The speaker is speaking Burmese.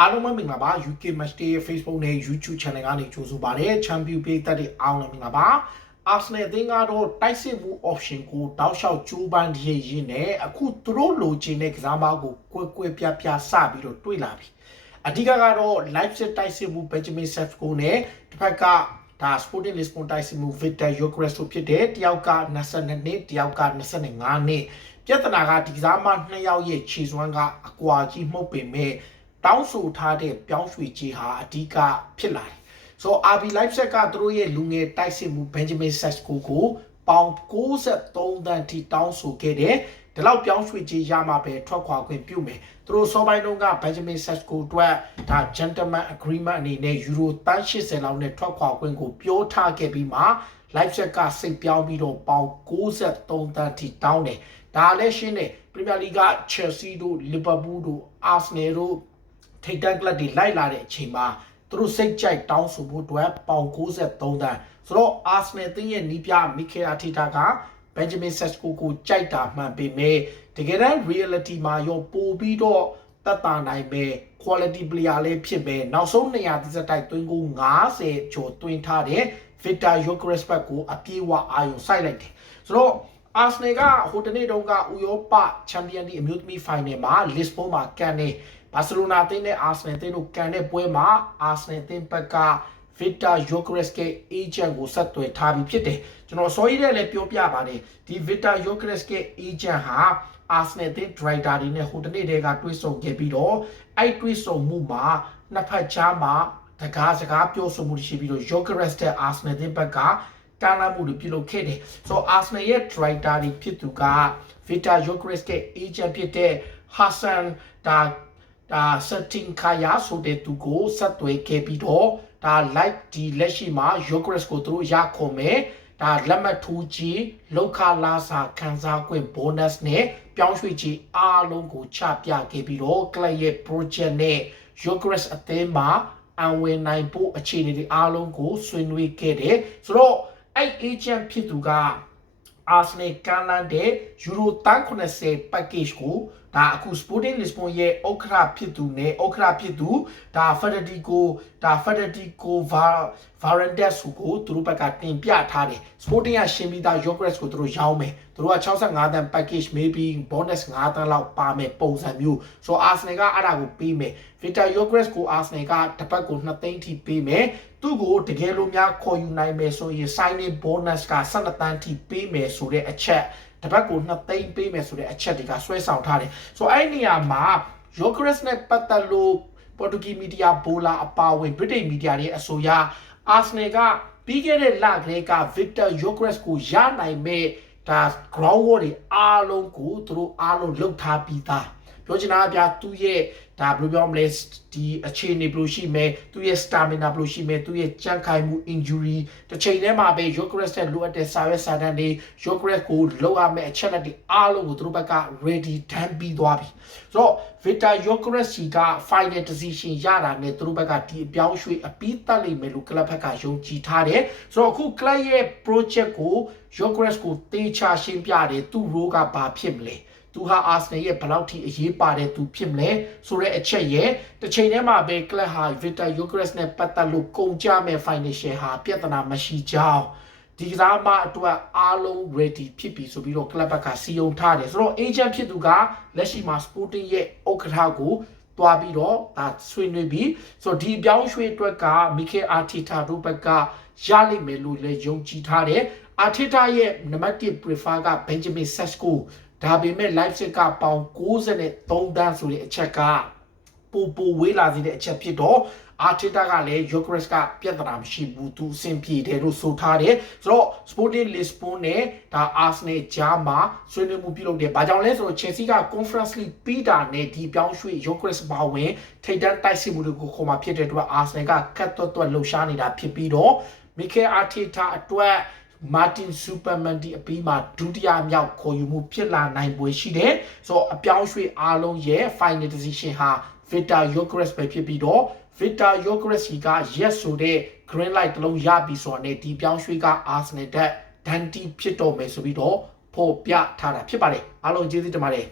အားလုံးပဲမင်္ဂလာပါ UK Match Day ရဲ့ Facebook နဲ့ YouTube Channel ကနေကြိုဆိုပါရစေ Champion ပေးသက်တဲ့အားလုံးမင်္ဂလာပါ Arsenal အသင်းကတော့တိုက်စစ်မှု option ကိုတောက်လျှောက်ကြိုးပမ်းရည်ရင်းနဲ့အခုသူတို့လိုချင်တဲ့ကစားမကိုကွယ်ကွယ်ပြားပြားစပြီးတော့တွေ့လာပြီအဓိကကတော့ live set တိုက်စစ်မှု Benjamin Sesko နဲ့တစ်ဖက်ကဒါ Sporting Lisbon တိုက်စစ်မှု Victor Gyökeres တို့ဖြစ်တဲ့တယောက်က22နှစ်တယောက်က25နှစ်ပြဿနာကဒီကစားမနှစ်ယောက်ရဲ့ခြေစွမ်းကအကွာကြီးမှုတ်ပေမဲ့ တောင်းဆိုထားတဲ့ပြောင်းရွှေ့ခြင်းဟာအဓိကဖြစ်လာတယ်။ so RB Leipzig ကသူတို့ရဲ့လူငယ်တိုက်စစ်မှု Benjamin Sesko ကိုပေါင်63တန်းထိတောင်းဆိုခဲ့တယ်။ဒီလောက်ပြောင်းရွှေ့ခြင်းရမှာပဲထွက်ခွာခွင့်ပြုမယ်။သူတို့စောပိုင်းတုန်းက Benjamin Sesko အတွက်ဒါ gentleman agreement အနေနဲ့ယူရိုတန်း80လောက်နဲ့ထွက်ခွာခွင့်ကိုပြောထားခဲ့ပြီးမှ Leipzig ကစိတ်ပြောင်းပြီးတော့ပေါင်63တန်းထိတောင်းတယ်။ဒါလည်းရှင်းတယ်။ Premier League က Chelsea တို့ Liverpool တို့ Arsenal တို့ ထိတ်တန့်ကလပ်တွေလိုက်လာတဲ့အချိန်မှာသူတို့စိတ်ကြိုက်တောင်းဆိုဖို့အတွက်ပေါင်63တန်းဆိုတော့ Arsenal တင်းရဲ့နီးပြမီခဲအာတီတာက Benjamin Sesko ကိုကြိုက်တာမှန်ပေမဲ့တကယ်တမ်း reality မှာရောပို့ပြီးတော့တက်တာနိုင်မဲ့ quality player လေးဖြစ်ပဲနောက်ဆုံးနေရာဒီစတိုက်သွင်းကို90ကျော်သွင်းထားတဲ့ Victor Gyökeres ဘက်ကိုအပြေးဝအာရုံစိုက်လိုက်တယ်ဆိုတော့ Arsenal ကဟိုတနေ့တုန်းကဥရောပချန်ပီယံလိအမျိုးသမီးဖိုင်နယ်မှာ Lisbon မှာကန်နေဘာစီလိုနာအသင်းနဲ့ Arsenal အသင်းတို့ကန်တဲ့ပွဲမှာ Arsenal အသင်းဘက်က Victor Gyökeres ရဲ့ agent ကိုဆက်သွယ်ထားပြီးဖြစ်တယ်ကျွန်တော်စောရည်တဲ့လည်းပြောပြပါတယ်ဒီ Victor Gyökeres ရဲ့ agent ဟာ Arsenal အသင်း driver တွေနဲ့ဟိုတနေ့တည်းကတွေ့ဆုံခဲ့ပြီးတော့အဲ့တွေ့ဆုံမှုမှာနှစ်ဖက်ချားမှာတကားစကားပြောဆိုမှုရှိပြီးတော့ Gyökeres တဲ့ Arsenal အသင်းဘက်က ကမ်းလှမ်းမှုတွေပြုလုပ်ခဲ့တယ်ဆိုတော့ Arsenal ရဲ့ driver တွေဖြစ်သူက Victor Gyökeres ရဲ့ agent ဖြစ်တဲ့ Hassan ဒါဒါစတင်ခါယာဆိုတဲ့သူကိုဆက်သွယ်ခဲ့ပြီးတော့ဒါ like ဒီလက်ရှိမှာ Gyökeres ကိုသူတို့ရခုံမယ်ဒါလက်မှတ်ထိုးကြီးလောက်ခလာစာခံစား권 bonus နဲ့ပြောင်းရွှေ့ခြင်းအားလုံးကိုချပြခဲ့ပြီးတော့ club ရဲ့ project နဲ့ Gyökeres အသင်းမှာအဝင်နိုင်ဖို့အခြေအနေတွေအားလုံးကိုဆွေးနွေးခဲ့တယ်ဆိုတော့ အဲ့ agent ဖြစ်သူက Arsenal ကန်လန်တဲ့ယူရိုတန်း80 package ကိုဒါအခု Sporting Lisbon ရဲ့ဥက္ကဋ္ဌဖြစ်သူနဲ့ဥက္ကဋ္ဌဖြစ်သူဒါ Federico ဒါ Federico Varandas ကိုသူတို့ဘက်ကတင်ပြထားတယ် Sporting ကရှင်းပြီးသား Yogres ကိုသူတို့ရောင်းမယ်သူတို့က65တန်း package maybe bonus 5တန်းလောက်ပါမယ်ပုံစံမျိုးဆိုတော့ Arsenal ကအဲ့ဒါကိုပေးမယ် Victor Yogres ကို Arsenal ကတစ်ပတ်ကို2သိန်းထိပေးမယ်သူ့ကိုတကယ်လို့များခေါ်ယူနိုင်မယ်ဆိုရင် signing bonus က12တန်းထိပေးမယ်ဆိုတဲ့အချက်တပတ်ကို2သိန်းပေးမယ်ဆိုတဲ့အချက်တွေကဆွဲဆောင်ထားတယ်ဆိုတော့အဲ့ဒီနေရာမှာ Yogres နဲ့ပတ်သက်လို့ပေါ်တူဂီမီဒီယာဘိုလာအပါအဝင်ဗြိတိန်မီဒီယာတွေအဆိုအရ အာဆနယ်ကပြီးခဲ့တဲ့လကလေးက Victor Yogres ကိုရနိုင်မဲ့ဒါ ground war တွေအားလုံးကိုသူတို့အားလုံးလုတ်ထားပြီးသား ပြောချင်တာကဗျာသူ့ရဲ့ဒါဘယ်လိုပြောမလဲဒီအခြေအနေဘယ်လိုရှိမဲသူ့ရဲ့ stamina ဘယ်လိုရှိမဲသူ့ရဲ့ကြံ့ခိုင်မှု injury တစ်ချိန်တည်းမှာပဲ Yogres နဲ့လိုအပ်တဲ့စာရွက်စာတမ်းတွေ Yogres ကိုလောက်ရမယ့်အချက်လက်တွေအားလုံးကိုသူတို့ဘက်က ready တန်းပြီးသွားပြီဆိုတော့ Victor Yogres က final decision ရတာနဲ့သူတို့ဘက်ကဒီအပြောင်းရွှေ့အပြီးတက်လိမ့်မယ်လို့ club ဘက်ကယုံကြည်ထားတယ်ဆိုတော့အခု club ရဲ့ project ကို Yogres ကိုတေချာရှင်းပြတယ်သူ့ role ကဘာဖြစ်မလဲ သူဟာအာဆနယ်ရဲ့ဘယ်လောက်ထိအရေးပါတဲ့သူဖြစ်မလဲဆိုတဲ့အချက်ရဲ့တစ်ချိန်တည်းမှာပဲကလပ်ဟာဗစ်တာယိုဂရက်စ်နဲ့ပတ်သက်လို့ကုန်ကြမဲ့ financial ဟာပြဿနာမရှိကြောင်းဒီကစားမအတွက်အားလုံး ready ဖြစ်ပြီဆိုပြီးတော့ကလပ်ဘက်ကစီယုံထားတယ်ဆိုတော့ agent ဖြစ်သူကလက်ရှိမှာ Sporting ရဲ့ဥက္ကဋ္ဌကိုတွားပြီးတော့ဒါဆွေးနွေးပြီးဆိုတော့ဒီပြောင်းရွှေ့အတွက်ကမီကေအာတီတာတို့ဘက်ကရလိမ့်မယ်လို့လည်းယုံကြည်ထားတယ်အာတီတာရဲ့နံပါတ်1 prefer က Benjamin Sesko ဒါပေမဲ့ Leipzig ကပေါင်63တန်းဆိုတဲ့အချက်ကပူပူဝေးလာစေတဲ့အချက်ဖြစ်တော့အာတီတာကလည်း Yogres ကပြဿနာမရှိဘူးသူအဆင်ပြေတယ်လို့ဆိုထားတယ်ဆိုတော့ Sporting Lisbon နဲ့ဒါ Arsenal ကြားမှာဆွေးနွေးမှုပြုလုပ်တယ်။ဘာကြောင့်လဲဆိုတော့ Chelsea က Conference League ပြီးတာနဲ့ဒီပြောင်းရွှေ့ Yogres ပါဝင်ထိပ်တန်းတိုက်စစ်မှုတွေကိုခေါ်มาဖြစ်တဲ့အတွက် Arsenal ကကတ်တွတ်တွတ်လှုပ်ရှားနေတာဖြစ်ပြီးတော့ Mikel Arteta အတွက် မာတင်စူပါမန်ဒီအပြီးမှာဒုတိယမြောက်ခေါ်ယူမှုဖြစ်လာနိုင်ပွဲရှိတယ်ဆိုတော့အပြောင်းရွှေ့အားလုံးရဲ့ final decision ဟာ Victor Yogres ပဲဖြစ်ပြီးတော့ Victor Yogres က yes ဆိုတဲ့ green light တစ်လုံးရပြီဆိုတော့ ਨੇ ဒီပြောင်းရွှေ့က Arsenal တက်ဒန်တီဖြစ်တော့မယ်ဆိုပြီးတော့ဖော်ပြထားတာဖြစ်ပါတယ်အားလုံးကျေးဇူးတင်ပါတယ်